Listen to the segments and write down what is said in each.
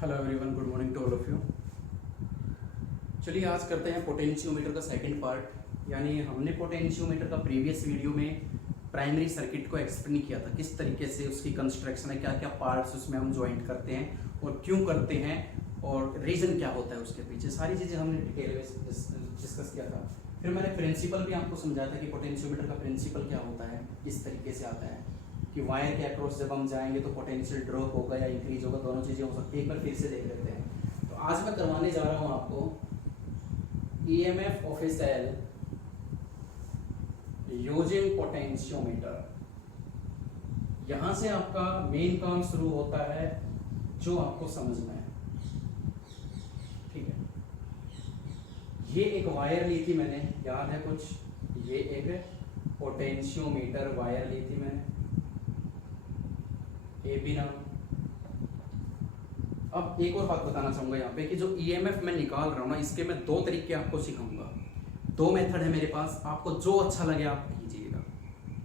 Hello everyone, good morning to all of you. चलिए आज करते हैं पोटेंशियोमीटर का सेकंड पार्ट। यानी हमने पोटेंशियोमीटर का प्रीवियस वीडियो में प्राइमरी सर्किट को एक्सप्लेन किया था, किस तरीके से उसकी कंस्ट्रक्शन है, क्या क्या पार्ट्स उसमें हम ज्वाइंट करते हैं और क्यों करते हैं और रीज़न क्या होता है उसके पीछे, सारी चीज़ें हमने डिटेल में डिस्कस किया था। फिर मैंने प्रिंसिपल भी आपको समझाया था कि पोटेंशियोमीटर का प्रिंसिपल क्या होता है, किस तरीके से आता है कि वायर के अक्रॉस जब हम जाएंगे तो पोटेंशियल ड्रॉप होगा या इंक्रीज होगा, दोनों चीज़ें हो सकती है। एक बार फिर से देख लेते हैं। तो आज मैं करवाने जा रहा हूं आपको EMF of a cell using potentiometer. यहां से आपका मेन काम शुरू होता है जो आपको समझना है, ठीक है। ये एक वायर ली थी मैंने, याद है कुछ, ये एक पोटेंशियोमीटर वायर ली थी मैंने, ए बी नाम। अब एक और बात बताना चाहूंगा यहाँ पे कि जो ईएमएफ मैं निकाल रहा हूँ ना, इसके मैं दो तरीके आपको सिखाऊंगा। दो मेथड है मेरे पास, आपको जो अच्छा लगे आप कीजिएगा,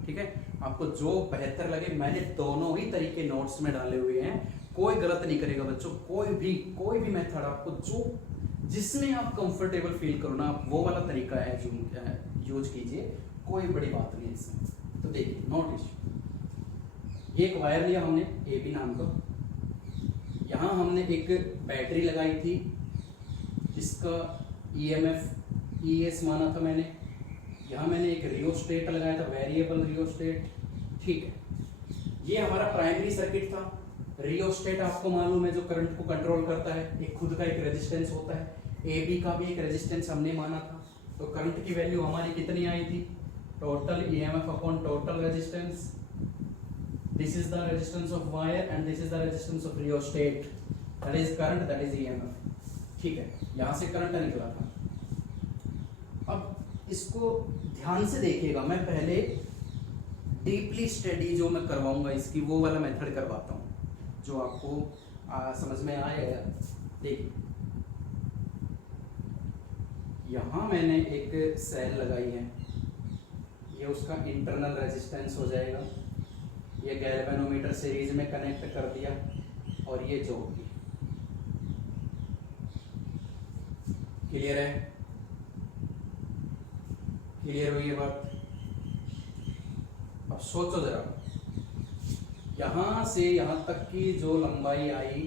ठीक है। आपको जो बेहतर लगे, मैंने दोनों ही तरीके नोट्स में डाले हुए हैं, कोई गलत नहीं करेगा बच्चों। कोई भी मेथड आपको जो जिसमें आप कंफर्टेबल फील करो ना, आप वो वाला तरीका है यूज कीजिए, कोई बड़ी बात नहीं है इसमें। तो देखिए, नोट इश्यू, ये एक वायर लिया हमने ए बी नाम का। यहाँ हमने एक बैटरी लगाई थी जिसका ईएमएफ ईएस माना था मैंने। यहाँ मैंने एक रियोस्टेट लगाया था, वेरिएबल रियोस्टेट, ठीक है। ये हमारा प्राइमरी सर्किट था। रियोस्टेट आपको मालूम है, जो करंट को कंट्रोल करता है, एक खुद का एक रेजिस्टेंस होता है। ए बी का भी एक रेजिस्टेंस हमने माना था। तो करंट की वैल्यू हमारी कितनी आई थी, total EMF upon total resistance. This is the resistance of wire and this is the resistance of rheostat. That is current, that is EMF. ठीक है, यहाँ से करंट निकला था। अब इसको ध्यान से देखिएगा, मैं पहले डीपली स्टडी जो मैं करवाऊंगा इसकी, वो वाला मेथड करवाता हूँ जो आपको समझ में आएगा। देखिए, यहाँ मैंने एक सेल लगाई है, ये उसका इंटरनल रेजिस्टेंस हो जाएगा। ये गैल्वेनोमीटर सीरीज में कनेक्ट कर दिया और ये जोड़ दी। क्लियर है? क्लियर हुई ये बात? अब सोचो जरा, यहां से यहां तक की जो लंबाई आई,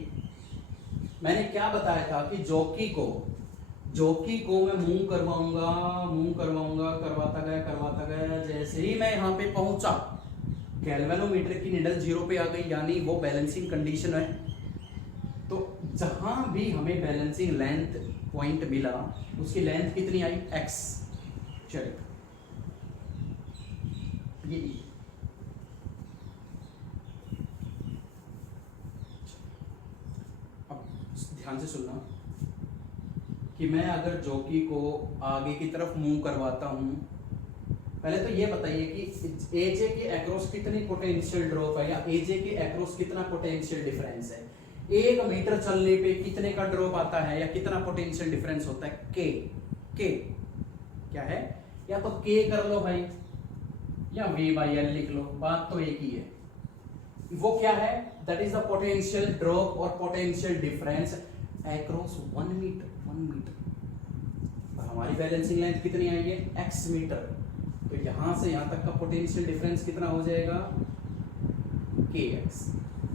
मैंने क्या बताया था कि जॉकी को मैं मूव करवाऊंगा, करवाता गया। जैसे ही मैं यहां पे पहुंचा, गैल्वेनोमीटर की निडल 0 पे आ गई, यानी वो बैलेंसिंग कंडीशन है। तो जहां भी हमें बैलेंसिंग लेंथ पॉइंट मिला, उसकी लेंथ कितनी आई, x। चलिए, ये अब ध्यान से सुनना कि मैं अगर जॉकी को आगे की तरफ मूव करवाता हूं, पहले तो ये बताइए कि एजे के अक्रॉस कितनी पोटेंशियल ड्रॉप है, या एजे के अक्रॉस कितना पोटेंशियल डिफरेंस है। 1 मीटर चलने पे कितने का ड्रॉप आता है, या कितना पोटेंशियल डिफरेंस होता है, के क्या है, या तो के कर लो भाई, या V बाई एल लिख लो, बात तो एक ही है। वो क्या है, that is the potential drop और पोटेंशियल डिफरेंस अक्रॉस 1 मीटर। हमारी बैलेंसिंग लेंथ कितनी आई है, x मीटर। तो यहां से यहां तक का पोटेंशियल डिफरेंस कितना हो जाएगा, kx।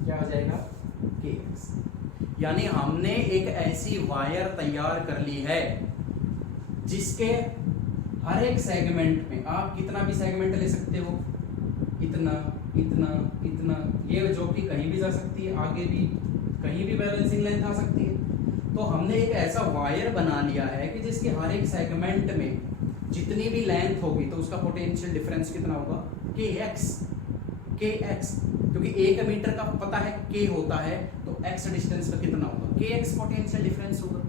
क्या हो जाएगा, kx। यानी हमने एक ऐसी वायर तैयार कर ली है जिसके हर एक सेगमेंट में, आप कितना भी सेगमेंट ले सकते हो, इतना, ये जो कि कहीं भी जा सकती है, आगे भी कहीं भी बैलेंसिंग लेंथ आ सकती है। तो हमने एक ऐसा वायर बना लिया है कि जिसके हर एक सेगमेंट में जितनी भी लेंथ होगी तो उसका पोटेंशियल डिफरेंस कितना होगा, kx। क्योंकि 1 मीटर का पता है k होता है, तो x डिस्टेंस का कितना होगा, kx पोटेंशियल डिफरेंस होगा।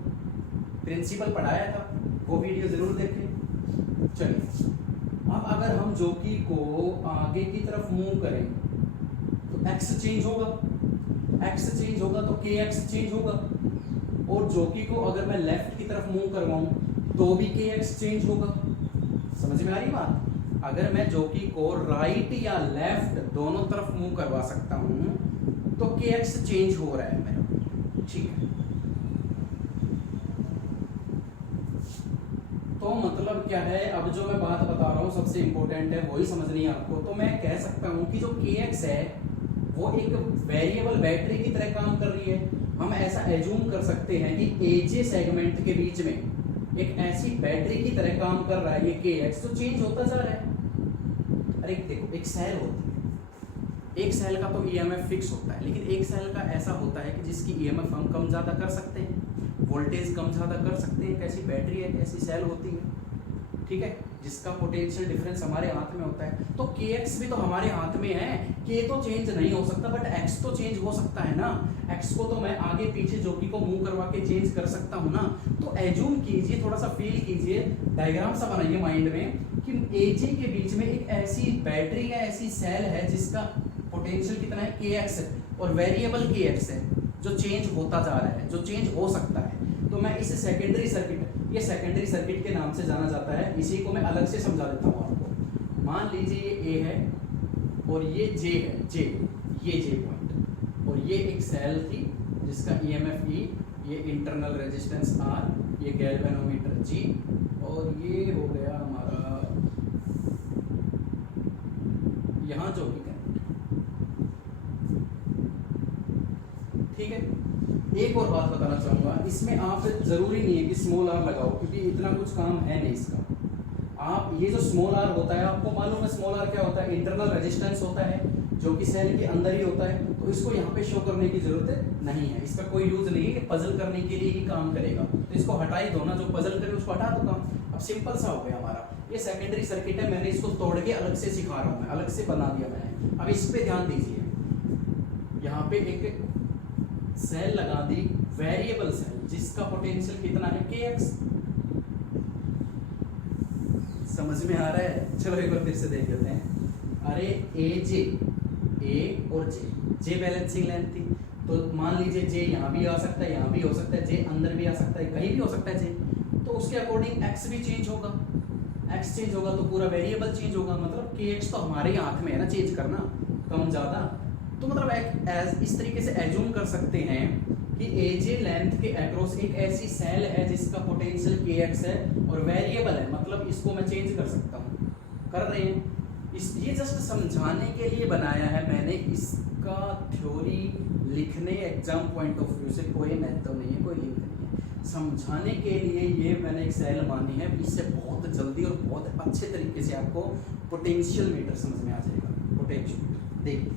प्रिंसिपल पढ़ाया था, वो वीडियो जरूर देखें। चलिए, अब अगर हम जॉकी को आगे की तरफ मूव करें तो x चेंज होगा, तो kx चेंज होगा। और जॉकी को अगर मैं लेफ्ट की तरफ मूव करवाऊं तो भी kx चेंज होगा। समझ में आ रही बात? अगर मैं जॉकी को राइट या लेफ्ट दोनों तरफ मूव करवा सकता हूं तो kx चेंज हो रहा है मेरा, ठीक है। तो मतलब क्या है, अब जो मैं बात बता रहा हूँ सबसे इंपॉर्टेंट है, वही समझनी है आपको। तो मैं कह सकता हूँ कि जो kx है वो एक वेरिएबल बैटरी की तरह काम कर रही है। हम ऐसा एज्यूम कर सकते हैं कि AJ सेगमेंट के बीच में एक ऐसी बैटरी की तरह काम कर रहा है ये kx, तो चेंज होता जा रहा है। अरे देखो, एक सेल होती है, एक सेल का तो EMF फिक्स होता है, लेकिन एक सेल का ऐसा होता है कि जिसकी EMF हम कम ज़्यादा कर सकते हैं, वोल्टेज कम ज़्यादा कर सकते हैं। एक ऐसी बैटरी है, एक ऐसी सेल होती है, ठीक है, जिसका पोटेंशियल डिफरेंस हमारे हाथ में होता है। तो kx भी तो हमारे हाथ में है। k तो चेंज नहीं हो सकता, बट x तो चेंज हो सकता है ना। x को तो मैं आगे पीछे जोकी को मूव करवा के चेंज कर सकता हूँ ना। तो एज्यूम कीजिए, थोड़ा सा फील कीजिए, डायग्राम सा बनाइए माइंड में कि AJ के बीच में एक ऐसी बैटरी है, ऐसी सेल है जिसका पोटेंशियल कितना है, kx है, और वेरिएबल kx है जो चेंज होता जा रहा है, जो चेंज हो सकता है। तो मैं इस सेकेंडरी सर्किट, ये सेकेंडरी सर्किट के नाम से जाना जाता है, इसी को मैं अलग से समझा देता हूँ आपको। मान लीजिए ये A है और ये J है, ये J पॉइंट, और ये एक सेल थी जिसका EMF E, ये इंटरनल रेजिस्टेंस R, ये गैल्वेनोमीटर G, और ये हो गया हमारा यहाँ जो भी करंट, ठीक है। एक और बात बताना चाहूंगा, इसमें आप जरूरी नहीं है कि स्मॉल r लगाओ, क्योंकि इतना कुछ काम है नहीं इसका। आप ये जो स्मॉल r होता है, आपको मालूम है स्मॉल r क्या होता है, इंटरनल रेजिस्टेंस होता है जो कि सेल के अंदर ही होता है। तो इसको यहाँ पे शो करने की जरूरत नहीं है, इसका कोई यूज नहीं है, पजल करने के लिए ही काम करेगा। तो इसको हटा ही दो ना, जो पजल करे उसको हटा दो काम। अब सिंपल सा हो गया हमारा, ये सेकेंडरी सर्किट है, मैंने इसको तोड़ के अलग से सिखा रहा हूँ, मैं अलग से बना दिया मैंने। अब इस पे ध्यान दीजिए, यहाँ पे एक सेल लगा दी, वेरिएबल सेल जिसका पोटेंशियल कितना है, kx। समझ में आ रहा है? चलो एक बार फिर से देख लेते हैं। अरे AJ, A और J बैलेंसिंग लेंथ थी, तो मान लीजिए J यहाँ भी आ सकता है, यहाँ भी हो सकता है, J अंदर भी आ सकता है, कहीं भी हो सकता है J। तो उसके अकॉर्डिंग x भी चेंज होगा, x चेंज होगा तो पूरा वेरिएबल चेंज होगा। मतलब kx तो हमारे हाथ में है ना चेंज करना, कम ज्यादा। तो मतलब इस तरीके से एज्यूम कर सकते हैं कि AJ लेंथ के अक्रॉस एक ऐसी सेल है जिसका पोटेंशियल kx है और वेरिएबल है, मतलब इसको मैं चेंज कर सकता हूँ, कर रहे हैं। ये जस्ट समझाने के लिए बनाया है मैंने, इसका थ्योरी लिखने एग्जाम पॉइंट ऑफ व्यू से कोई महत्व नहीं है, कोई लिंक नहीं है। समझाने के लिए ये मैंने एक सेल मानी है, इससे बहुत जल्दी और बहुत अच्छे तरीके से आपको पोटेंशियल मीटर समझ में आ जाएगा। पोटेंशियल मीटर देखिए,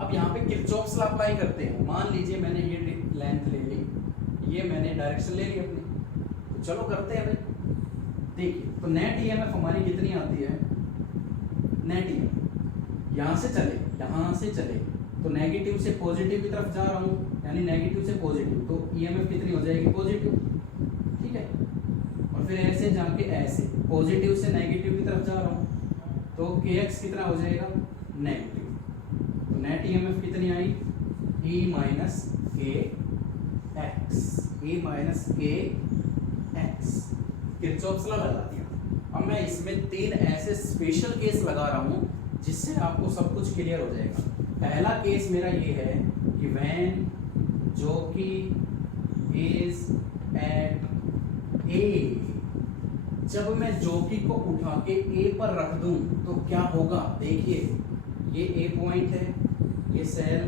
अब यहाँ पे किरचॉफ्स लॉ अप्लाई करते हैं। मान लीजिए मैंने ये लेंथ ले ली, ये मैंने डायरेक्शन ले ली अपनी, तो चलो करते हैं भाई। देखिए तो नेट EMF हमारी कितनी आती है, नेट EMF यहाँ से चले, यहाँ से चले तो नेगेटिव से पॉजिटिव की तरफ जा रहा हूँ, यानी नेगेटिव से पॉजिटिव, तो EMF कितनी हो जाएगी, पॉजिटिव, ठीक है। और फिर ऐसे जाके ऐसे पॉजिटिव से नेगेटिव की तरफ जा रहा हूँ, तो kx कितना हो जाएगा, नेगेटिव। तो नेट EMF कितनी आई, E माइनस के एक्स, किरचॉफ्स लॉ लगा दिया। अब मैं इसमें 3 ऐसे स्पेशल केस लगा रहा हूँ जिससे आपको सब कुछ क्लियर हो जाएगा। पहला केस मेरा ये है कि व्हेन जोकी इज एट ए, जब मैं जोकी को उठा के ए पर रख दूं तो क्या होगा, देखिए ये ए पॉइंट है, ये सेल,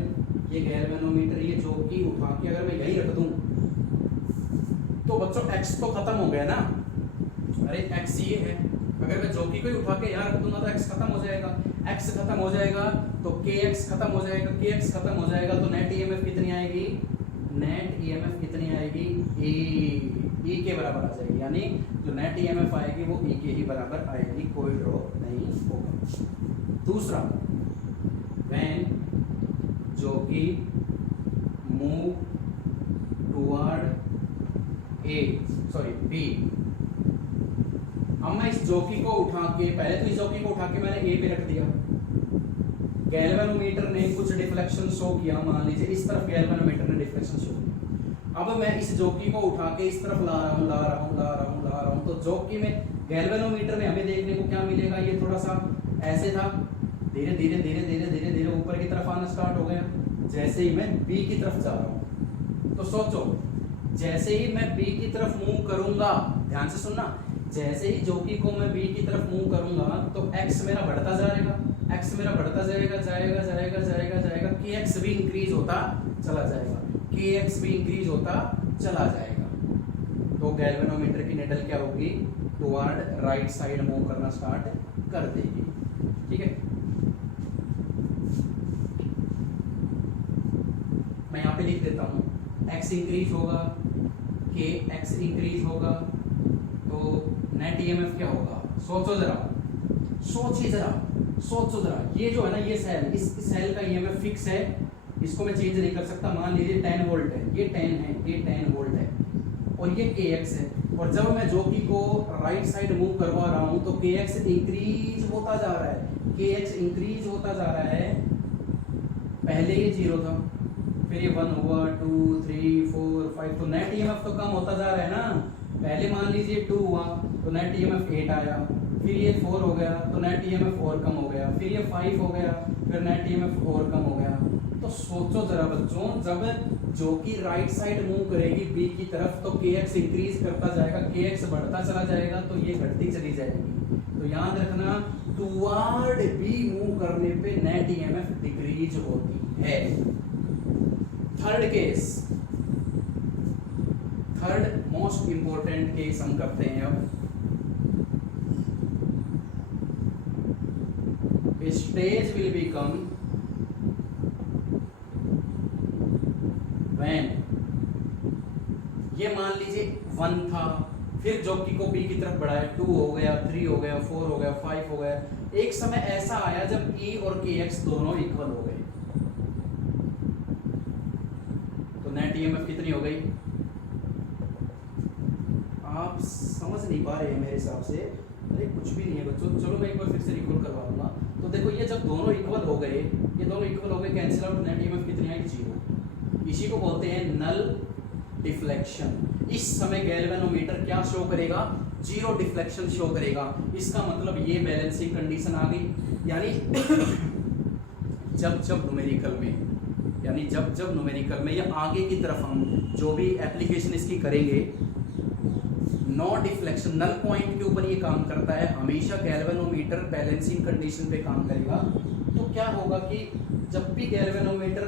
ये गैल्वेनोमीटर, ये जोकी उठा के अगर मैं यही रख दूं तो बच्चों एक्स तो खत्म हो गया ना। अरे एक्स ये है, अगर मैं जोकी को ही उठा के यहाँ रख दूंगा तो एक्स खत्म हो जाएगा, एक्स खत्म हो जाएगा तो के एक्स खत्म हो जाएगा, के एक्स खत्म हो जाएगा तो नेट EMF कितनी आएगी, नेट EMF कितनी आएगी, ई के बराबर आ जाएगी, यानी जो नेट EMF आएगी वो ई के ही बराबर आएगी, कोई ड्रॉप नहीं होगा। दूसरा, व्हेन जोकी मूव टुवर्ड बी, अब मैं इस जोकी को उठा के, पहले तो इस जोकी को उठा के मैंने ए पे रख दिया, गैल्वेनोमीटर ने कुछ डिफ्लेक्शन शो किया, मान लीजिए इस तरफ गैल्वेनोमीटर ने डिफ्लेक्शन शो किया। अब मैं इस जोकी को उठा के इस तरफ ला रहा हूँ, तो जोकी में गैल्वेनोमीटर में हमें देखने को क्या मिलेगा, ये थोड़ा सा ऐसे था, धीरे धीरे ऊपर की तरफ आना स्टार्ट हो गया जैसे ही मैं बी की तरफ जा रहा हूँ। तो सोचो, जैसे ही मैं बी की तरफ मूव करूंगा, ध्यान से सुनना, जैसे ही जॉकी को मैं बी की तरफ मूव करूंगा तो एक्स मेरा बढ़ता जाएगा, एक्स मेरा बढ़ता जाएगा, जाएगा जाएगा जाएगा जाएगा, के एक्स भी इंक्रीज होता चला जाएगा, के एक्स भी इंक्रीज होता चला जाएगा। तो गैल्वेनोमीटर की निडल क्या होगी, टुवर्ड राइट साइड मूव करना स्टार्ट कर देगी। ठीक है, मैं यहाँ पे लिख देता हूँ, एक्स इंक्रीज होगा, के एक्स इंक्रीज होगा, तो नेट ईएमएफ क्या होगा, सोचो जरा, सोचिए जरा, सोचो जरा, ये जो है ना ये सेल, इस सेल का ईएमएफ फिक्स है, इसको मैं चेंज नहीं कर सकता। मान लीजिए 10 वोल्ट है, ये 10 है, ये 10 वोल्ट है और ये के एक्स है, और जब मैं जॉकी को राइट साइड मूव करवा रहा हूँ तो के एक्स इंक्रीज होता जा रहा है, के एक्स इंक्रीज होता जा रहा है। पहले ये 0 था, फिर ये 1 हुआ, 2 3 4 5, तो नेट ईएमएफ तो कम होता जा रहा है ना। पहले मान लीजिए 2 हुआ तो नेट ईएमएफ 8 आया, फिर ये 4 हो गया तो नेट ईएमएफ और कम हो गया, फिर ये 5 हो गया, फिर नेट ईएमएफ और कम हो गया। तो सोचो जरा बच्चों, जब जॉकी राइट साइड मूव करेगी बी की तरफ तो के एक्स इंक्रीज करता जाएगा, के एक्स बढ़ता चला जाएगा, तो ये घटती चली जाएगी। तो याद रखना, टुवर्ड बी मूव करने पे नेट ईएमएफ डिक्रीज होती है। Third case, third most important case हम करते हैं अब। स्टेज विल बिकम व्हेन, ये मान लीजिए 1 था, फिर जॉकी को बी की तरफ बढ़ाया, 2 हो गया, 3 हो गया, 4 हो गया, 5 हो गया। एक समय ऐसा आया जब ई और के एक्स दोनों इक्वल हो गए, तो नेट ईएमएफ कितनी हो गई, आप समझ नहीं पा रहे हैं मेरे हिसाब से। अरे कुछ भी नहीं है बच्चों, चलो मैं एक बार फिर से रिकॉल करवा दूंगा। तो देखो ये जब दोनों इक्वल हो गए, ये दोनों इक्वल हो गए, कैंसिल आउट, नेट ईएमएफ कितनी आई, 0। इसी को बोलते हैं नल डिफ्लेक्शन। इस समय गैल्वेनोमीटर क्या शो करेगा, 0 डिफ्लेक्शन शो करेगा। इसका मतलब ये बैलेंसिंग कंडीशन आ गई। यानी जब जब न्यूमेरिकल में, यानी जब जब न्यूमेरिकल में या आगे की तरफ हम जो भी एप्लीकेशन इसकी करेंगे, नो डिफ्लेक्शन, नल पॉइंट के ऊपर ये काम करता है। हमेशा गैल्वेनोमीटर बैलेंसिंग कंडीशन पे काम करेगा। तो क्या होगा कि जब भी गैल्वेनोमीटर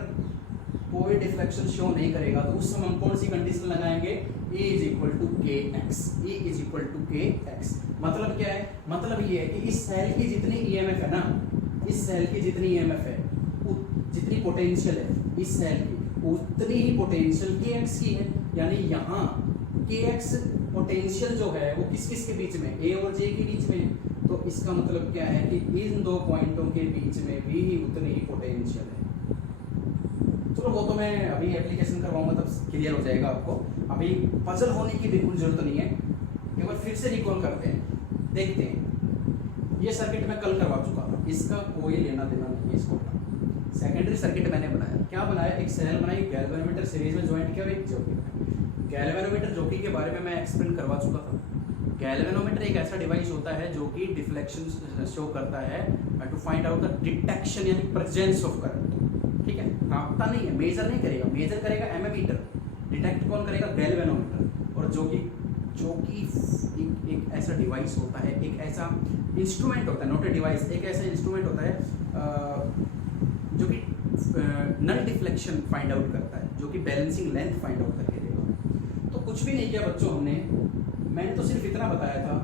कोई डिफ्लेक्शन शो नहीं करेगा तो उस समय हम कौन सी कंडीशन लगाएंगे, E is equal to K X, E is equal to K X. मतलब क्या है, मतलब ये है कि इस सेल की जितनी ईएमएफ है ना, इस सेल की जितनी ईएमएफ है, जितनी पोटेंशियल है इस सेल की, उतनी ही पोटेंशियल के एक्स की है। यानी यहाँ के एक्स पोटेंशियल जो है वो किस किस के बीच में, ए और जे के बीच में। तो इसका मतलब क्या है कि इन दो पॉइंटों के बीच में भी उतनी ही पोटेंशियल है। चलो वो तो मैं अभी एप्लीकेशन करवाऊंगा तब क्लियर हो जाएगा आपको, अभी पजल होने की बिल्कुल जरूरत नहीं है। एक बार फिर से रिकॉल करते हैं, देखते हैं। ये सर्किट मैं कल करवा चुका था, इसका कोई लेना देना नहीं है, इसको सेकेंडरी सर्किट मैंने बनाया। क्या बनाया, एक सेल बनाई, गैल्वेनोमीटर सीरीज में ज्वाइंट किया, एक जॉकी। गैल्वेनोमीटर जॉकी के बारे में मैं एक्सप्लेन करवा चुका था। गैल्वेनोमीटर एक ऐसा डिवाइस होता है जो कि डिफ्लेक्शन शो करता है to find out the detection यानी प्रेजेंस ऑफ करंट। ठीक है, नापता नहीं है, मेजर नहीं करेगा, मेजर करेगा एमीमीटर, डिटेक्ट कौन करेगा, गैल्वेनोमीटर। और जो कि एक ऐसा डिवाइस होता है, एक ऐसा इंस्ट्रूमेंट होता है, नॉट ए डिवाइस, एक ऐसा इंस्ट्रूमेंट होता है जो कि नल डिफ्लेक्शन फाइंड आउट करता है, जो कि बैलेंसिंग लेंथ फाइंड आउट करके देगा। तो कुछ भी नहीं किया बच्चों मैंने तो सिर्फ इतना बताया था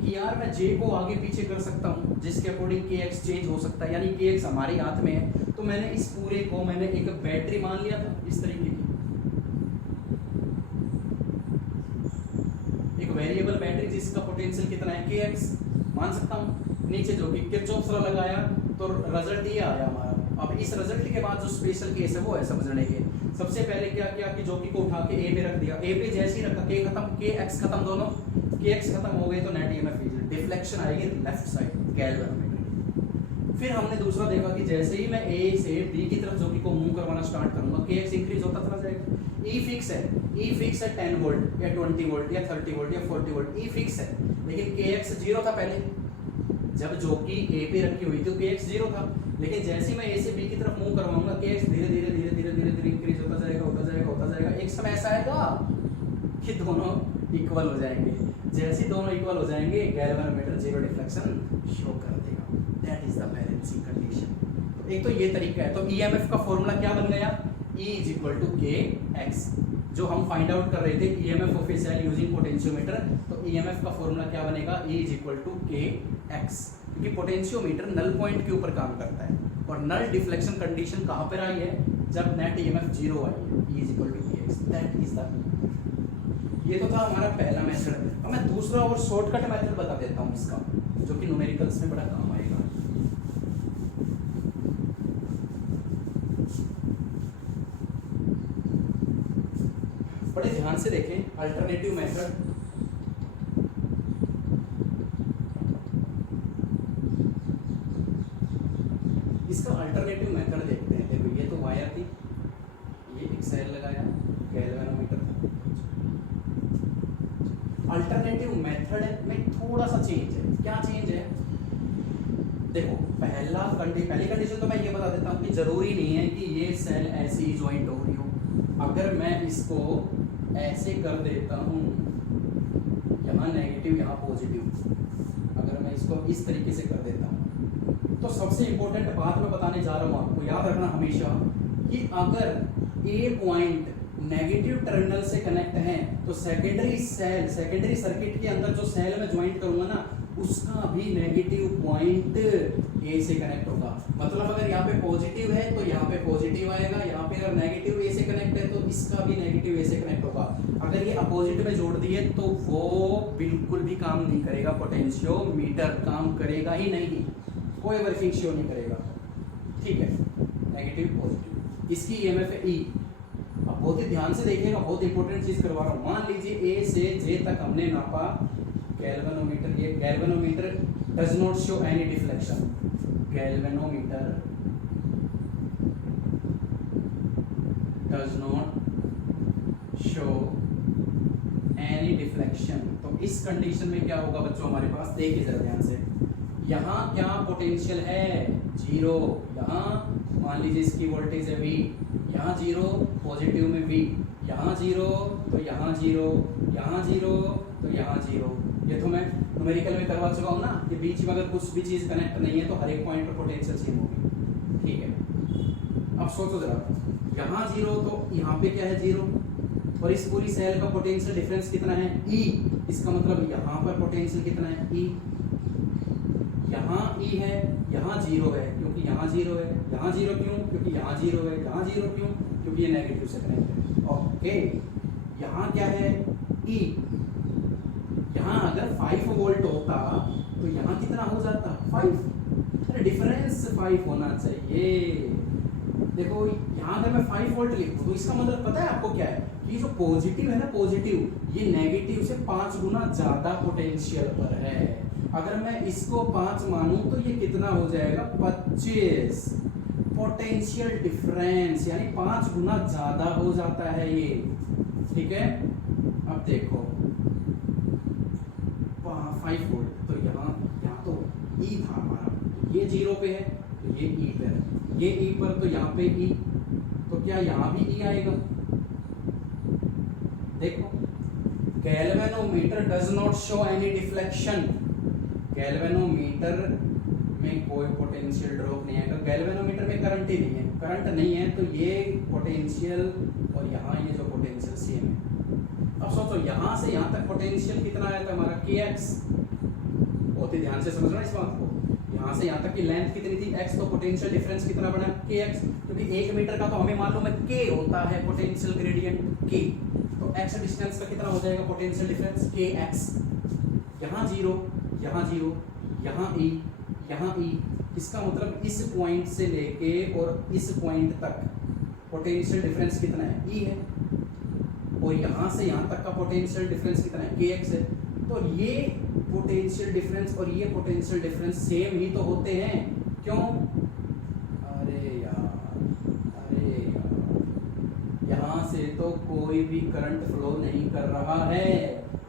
कि यार मैं जे को आगे पीछे कर सकता हूँ, जिसके अकॉर्डिंग के एक्स चेंज हो सकता है, यानी के एक्स हमारे हाथ में है। तो मैंने इस पूरे को मैंने एक बैटरी मान लिया था, इस तरीके की एक वेरिएबल बैटरी जिसका पोटेंशियल कितना है, के एक्स मान सकता हूँ। नीचे जो कि किरचॉफ लॉ लगाया तो रिजल्ट ये आया हमारा। अब इस रिजल्ट के बाद जो स्पेशल केस है वो है समझने के। सबसे पहले क्या किया कि जॉकी को उठा के ए पे रख दिया, ए पे जैसे ही रखा के खत्म, के एक्स खत्म, दोनों के एक्स खत्म हो गए तो नेट ईएमएफ डिफ्लेक्शन आएगी लेफ्ट साइड गैल्वेनोमीटर। फिर हमने दूसरा देखा कि जैसे ही मैं ए से बी की तरफ जॉकी को मूव करवाना स्टार्ट करूंगा, के एक्स इंक्रीज होता चला जाएगा। ई फिक्स है, ई फिक्स है 10 वोल्ट या 20 वोल्ट या 30 वोल्ट या 40 वोल्ट, ई फिक्स है। लेकिन के एक्स 0 था पहले, जब जॉकी ए पे रखी हुई थी के एक्स 0 था। लेकिन जैसे ही मैं ए से बी की तरफ मूव करवाऊंगा, के एक्स धीरे धीरे इंक्रीज होता जाएगा, होता जाएगा, होता जाएगा। एक समय ऐसा आएगा कि दोनों इक्वल हो जाएंगे। जैसे दोनों इक्वल हो जाएंगे गैल्वेनोमीटर जीरो डिफ्लेक्शन शो कर देगा। That is the balancing condition. एक तो ये तरीका है। तो ईएमएफ का फॉर्मूला क्या बन गया? E = kx, जो हम फाइंड आउट कर रहे थे EMF of a cell using potentiometer. तो ईएमएफ का फॉर्मूला क्या बनेगा? E = kx, क्योंकि पोटेंशियोमीटर नल पॉइंट के ऊपर काम करता है और नल डिफ्लेक्शन कंडीशन कहाँ पर आई है? जब नेट ईएमएफ जीरो आई है। E = kx, that is the. ये तो था हमारा पहला मेथड। अब मैं दूसरा और शॉर्टकट मेथड बता देता हूँ इसका, जो कि न्यूमेरिकल्स में बड़ा काम आएगा। बड़े ध्यान से देखें अल्टरनेटिव मेथड। इसका अल्टरनेटिव मेथड देखते हैं। देखो ये तो वायर थी, ये एक सेल लगाया, गैल्वेनोमीटर था। अल्टरनेटिव मेथड में थोड़ा सा चेंज है। क्या चेंज है? देखो पहली कंडीशन तो मैं ये बता देता हूँ कि जरूरी नहीं है कि ये सेल ऐसे ही ज्वाइंट हो रही हो। अगर मैं इसको ऐसे कर देता हूँ, यहाँ नेगेटिव यहाँ पॉजिटिव, अगर मैं इसको इस तरीके से कर देता हूँ, तो सबसे इंपॉर्टेंट बात मैं बताने जा रहा हूँ आपको, याद रखना हमेशा कि अगर ए पॉइंट नेगेटिव टर्मिनल से कनेक्ट है तो सेकेंडरी सर्किट के अंदर जो सेल में ज्वाइंट करूंगा ना, उसका भी नेगेटिव पॉइंट ए से कनेक्ट होगा। मतलब अगर यहाँ पे पॉजिटिव है तो यहाँ पे पॉजिटिव आएगा, यहाँ पे अगर नेगेटिव ए से कनेक्ट है तो इसका भी नेगेटिव ए से कनेक्ट होगा। अगर ये अपोजिट में जोड़ दिए तो वो बिल्कुल भी काम नहीं करेगा, पोटेंशियोमीटर काम करेगा ही नहीं, कोई वर्किंग शो नहीं करेगा। ठीक है, नेगेटिव पॉजिटिव, इसकी ईएमएफ है ई। अब बहुत ही ध्यान से देखिएगा, बहुत इंपॉर्टेंट चीज करवा रहा हूँ। मान लीजिए ए से जे तक हमने नापा गैल्वेनोमीटर, ये galvanometer does not show any deflection, galvanometer does not show any deflection. तो इस कंडीशन में क्या होगा बच्चों हमारे पास? देखिए जरा ध्यान से, यहाँ क्या पोटेंशियल है? जीरो। यहाँ मान लीजिए इसकी वोल्टेज है V, यहाँ जीरो, पॉजिटिव में V, यहाँ जीरो तो यहाँ जीरो, यहाँ जीरो तो यहाँ जीरो। ये तो मैं न्यूमेरिकल में करवा चुका हूँ ना कि बीच में अगर कुछ भी चीज कनेक्ट नहीं है तो हर एक पॉइंट पर पोटेंशियल सेम होगी। ठीक है, अब सोचो जरा, यहाँ जीरो तो यहाँ पे क्या है? जीरो। और इस पूरी सेल का पोटेंशियल डिफरेंस कितना है? E। इसका मतलब यहाँ पर पोटेंशियल कितना है? E। यहाँ E है, यहाँ जीरो है क्योंकि यहाँ जीरो है, यहाँ जीरो क्यों? क्योंकि यहाँ जीरो है, यहाँ जीरो क्यों? क्योंकि ये नेगेटिव से कनेक्ट है। ओके, यहाँ क्या है? E। यहाँ अगर 5 वोल्ट होता तो यहाँ कितना हो जाता? 5। अरे डिफरेंस 5 होना चाहिए। देखो यहाँ अगर मैं 5 वोल्ट लिखूं तो इसका मतलब पता है आपको क्या है? कि जो पॉजिटिव है ना, पॉजिटिव, ये नेगेटिव से 5 गुना ज्यादा पोटेंशियल पर है। अगर मैं इसको 5 मानूं तो ये कितना हो जाएगा? 25 पोटेंशियल डिफरेंस, यानी 5 गुना ज्यादा हो जाता है ये। ठीक है, अब देखो 5 वोल्ट तो यहाँ तो E था हमारा, ये जीरो पे है तो ये E पे है, ये E पर तो यहाँ पे E, तो क्या यहाँ भी E आएगा? देखो, galvanometer does not show any deflection, galvanometer में कोई पोटेंशियल ड्रॉप नहीं है। अगर गैल्वेनोमीटर में करंट ही नहीं है, करंट नहीं है तो ये पोटेंशियल और यहाँ ये जो पोटेंशियल सेम है। अब सोचो यहाँ से यहाँ तक पोटेंशियल कितना आया था हमारा? kx। बहुत ही ध्यान से समझना इस बात को। यहाँ से यहाँ तक की लेंथ कितनी थी? x, तो पोटेंशियल डिफरेंस कितना बना? kx, क्योंकि 1 मीटर का तो हमें मालूम है k होता है पोटेंशियल ग्रेडियंट k, तो x डिस्टेंस का कितना हो जाएगा पोटेंशियल डिफरेंस? kx। यहाँ जीरो, यहाँ जीरो, यहाँ E, यहाँ E, इसका मतलब इस पॉइंट से लेके और इस पॉइंट तक पोटेंशियल डिफरेंस कितना है? E है। और यहाँ से यहाँ तक का पोटेंशियल डिफरेंस कितना है? kx है। तो ये पोटेंशियल डिफरेंस और ये पोटेंशियल डिफरेंस सेम ही तो होते हैं। क्यों? अरे यार, यहाँ से तो कोई भी करंट फ्लो नहीं कर रहा है,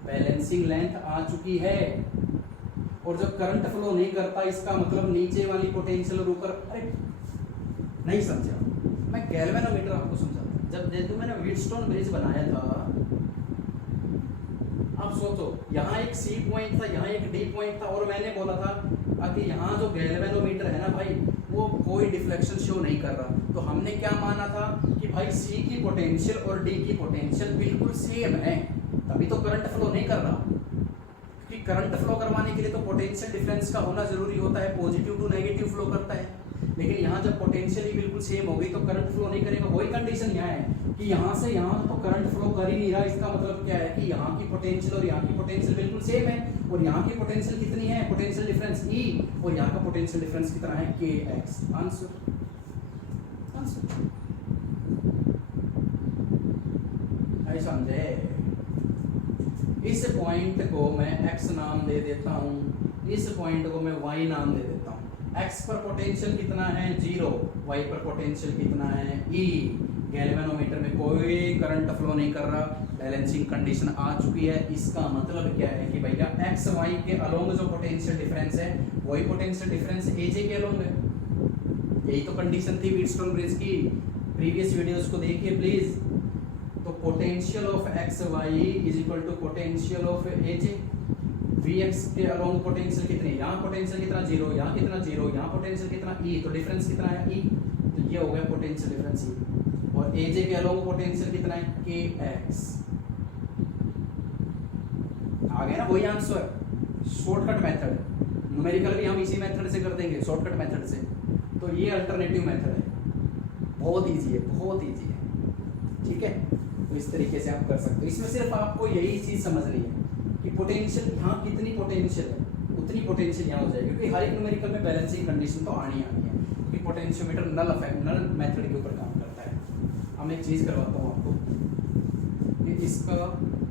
बैलेंसिंग लेंथ आ चुकी है। और जब करंट फ्लो नहीं करता इसका मतलब नीचे वाली पोटेंशियल और ऊपर, अरे नहीं समझा, मैं गैल्वेनोमीटर आपको समझाता हूं। जब देखो मैंने व्हीटस्टोन ब्रिज बनाया था, अब सोचो, यहाँ एक सी पॉइंट था, यहाँ एक डी पॉइंट था, और मैंने बोला था कि यहाँ जो गैल्वेनोमीटर है ना भाई, वो कोई डिफ्लेक्शन शो नहीं कर रहा। तो हमने क्या माना था कि भाई सी की पोटेंशियल और डी की पोटेंशियल बिल्कुल सेम है, तभी तो करंट फ्लो नहीं कर रहा। क्योंकि करंट फ्लो करवाने के लिए तो पोटेंशियल डिफरेंस का होना जरूरी होता है, पॉजिटिव टू नेगेटिव फ्लो करता है। लेकिन यहाँ जब पोटेंशियल ही बिल्कुल सेम होगी तो करंट फ्लो नहीं करेगा। वही कंडीशन यहाँ है कि यहाँ से यहाँ तो करंट फ्लो कर ही नहीं रहा। इसका मतलब क्या है कि यहाँ की पोटेंशियल और यहाँ की पोटेंशियल बिल्कुल सेम है, और यहाँ की पोटेंशियल कितनी है, पोटेंशियल डिफरेंस E, और यहाँ का पोटेंशियल डिफरेंस कितना है, kx। आंसर समझे। इस पॉइंट को मैं x नाम दे देता हूँ, इस पॉइंट को मैं y नाम दे देता हूँ। x पर पोटेंशियल कितना है 0, y पर पोटेंशियल कितना है E। गैल्वेनोमीटर में कोई करंट फ्लो नहीं कर रहा, बैलेंसिंग कंडीशन आ चुकी है। इसका मतलब क्या है कि भैया एक्स वाई के अलोंग जो पोटेंशियल डिफरेंस है वही पोटेंशियल डिफरेंस एजे के अलोंग है। यही तो कंडीशन थी व्हीटस्टोन ब्रिज की। प्रीवियस वीडियोस को देखिए प्लीज। तो potential of X Y is equal to potential of AJ. V X के अलोंग पोटेंशियल कितनी, यहाँ पोटेंशियल कितना 0, यहाँ कितना 0, यहाँ पोटेंशियल कितना E, तो डिफरेंस कितना है E, तो ये हो गया पोटेंशियल डिफरेंस E। और एजे के अलोंग पोटेंशियल कितना है kx। आ गया ना वही आंसर। शॉर्टकट मेथड, न्यूमेरिकल भी हम इसी मेथड से कर देंगे, शॉर्टकट मेथड से। तो ये अल्टरनेटिव मेथड है, बहुत इजी है, बहुत इजी है। ठीक है, तो इस तरीके से आप कर सकते हो। इसमें सिर्फ आपको यही चीज समझनी है कि पोटेंशियल यहाँ कितनी पोटेंशियल है उतनी पोटेंशियल यहाँ हो जाएगी, क्योंकि हर एक न्यूमेरिकल में बैलेंसिंग कंडीशन तो आनी है, क्योंकि पोटेंशियोमीटर नल मेथड के ऊपर काम करता है। हम एक चीज करवाता हूँ आपको कि इसका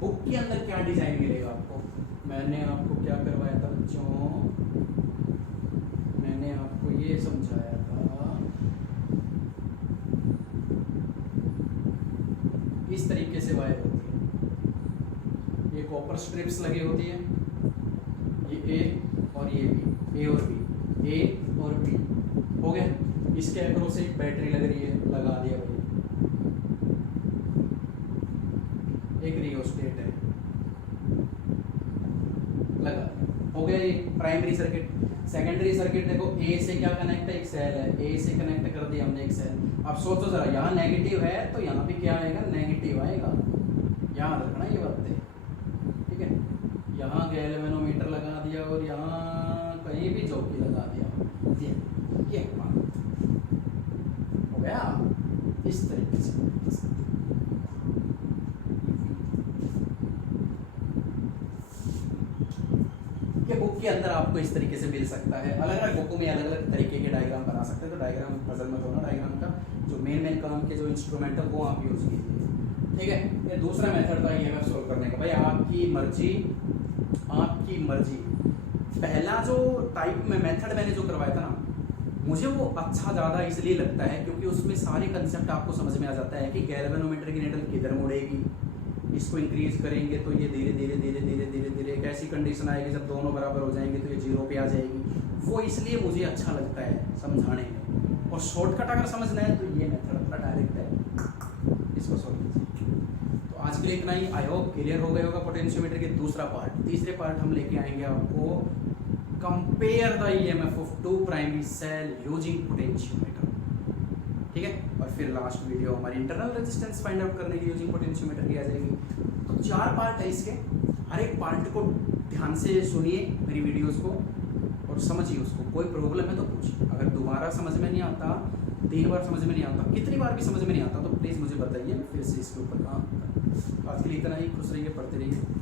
बुक के अंदर क्या डिजाइन मिलेगा आपको। मैंने आपको क्या करवाया था बच्चों, मैंने आपको ये समझाया था, इस तरीके से वायर होती है, ये कॉपर स्ट्रिप्स लगी होती है, ये ए और ये बी, ए और बी, ए और बी हो गया। इसके अक्रॉस एक बैटरी लग रही है, लगा दिया भाई, एक रियोस्टेट है, लगा हो गया। ये प्राइमरी सर्किट। सेकेंडरी सर्किट देखो, ए से क्या कनेक्ट है, एक सेल है, ए से कनेक्ट कर दिया हमने एक सेल। अब सोचो जरा, यहाँ नेगेटिव है तो यहाँ भी क्या आएगा, नेगेटिव आएगा, याद रखना ये बातें। ठीक है, यहाँ गैल्वेनोमीटर लगा दिया और यहाँ कहीं भी चौकी लगा दिया, ये हो गया। इस तरीके से बुक के अंदर आपको इस तरीके से मिल सकता है। अलग अलग बुकों में अलग अलग तरीके के डायग्राम बना सकते हैं, तो डायग्राम पजल मत होना, डायग्राम का जो मेन काम के जो इंस्ट्रूमेंट है वो आप यूज कीजिए। ठीक है, ये दूसरा मेथड था ईएमएफ सोल्व करने का। भाई आपकी मर्जी, आपकी मर्जी। पहला जो टाइप में मेथड मैंने जो करवाया था ना, मुझे वो अच्छा ज़्यादा इसलिए लगता है क्योंकि उसमें सारे कंसेप्ट आपको समझ में आ जाता है कि गैल्वेनोमीटर की निडल किधर मुड़ेगी, इसको इंक्रीज करेंगे तो ये धीरे धीरे धीरे धीरे धीरे धीरे एक ऐसी कंडीशन आएगी जब दोनों बराबर हो जाएंगे तो ये 0 पे आ जाएगी। वो इसलिए मुझे अच्छा लगता है समझाने में। और शॉर्टकट अगर समझना है तो ये मेथड अपना डायरेक्ट है, इसको सॉल्व कीजिए। तो आज के लिए इतना ही। आई होप क्लियर हो गया होगा पोटेंशियोमीटर के दूसरा पार्ट। तीसरे पार्ट हम लेके आएंगे आपको compare the EMF of 2 primary cell using potentiometer. ठीक है, और फिर लास्ट वीडियो हमारी इंटरनल रेजिस्टेंस फाइंड आउट करने की यूजिंग पोटेंशियोमीटर की आ जाएगी। तो 4 पार्ट है इसके, हर एक पार्ट को ध्यान से सुनिए मेरी वीडियोस को और समझिए उसको। कोई प्रॉब्लम है तो पूछिए, अगर दोबारा समझ में नहीं आता, 3 बार समझ में नहीं आता, कितनी बार भी समझ में नहीं आता तो प्लीज़ मुझे बताइए, फिर से इसके ऊपर काम करें। आज के लिए इतना ही। खुश रहिए, पढ़ते रहिए।